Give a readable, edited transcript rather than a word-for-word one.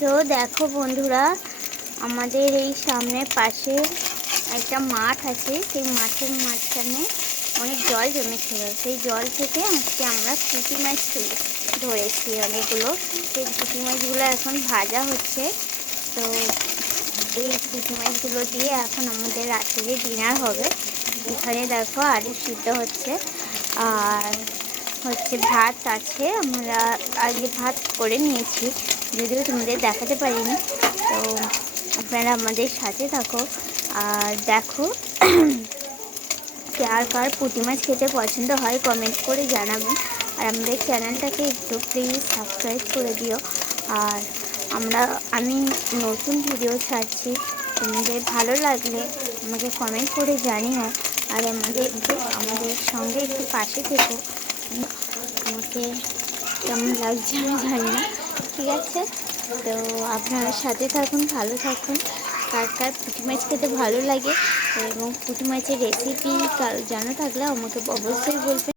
তো দেখো বন্ধুরা, আমাদের এই সামনের পাশে একটা মাঠ আছে। সেই মাঠের মাঝখানে অনেক জল জমেছিল। সেই জল থেকে আজকে আমরা পুঁটি মাছ ধরেছি অনেকগুলো। সেই পুঁটি মাছগুলো এখন ভাজা হচ্ছে। তো এই পুঁটি মাছগুলো দিয়ে এখন আমাদের রাত্রে ডিনার হবে। এখানে দেখো আলু সিদ্ধ হচ্ছে, আর হচ্ছে ভাত আছে। আমরা আগে ভাত করে নিয়েছি, যদিও তোমাদের দেখাতে পারিনি। তো আপনারা আমাদের সাথে থাকো আর দেখো। কার কার পুঁটি মাছ খেতে পছন্দ হয় কমেন্ট করে জানাবেন। আর আমাদের চ্যানেলটাকে একটু প্লিজ সাবস্ক্রাইব করে দিও। আর আমি নতুন ভিডিও ছাড়ছি, তোমাদের ভালো লাগলে আমাকে কমেন্ট করে জানিও। আর আমাদের সঙ্গে একটু পাশে থেকো। আমাকে কেমন লাগছে আমি জানি না, ঠিক আছে? তো আপনারা সাথে থাকুন, ভালো থাকুন। কার কার পুঁটি মাছ খেতে ভালো লাগে এবং পুঁটি মাছের রেসিপি কারো জানা থাকলে আমাকে অবশ্যই বলবেন।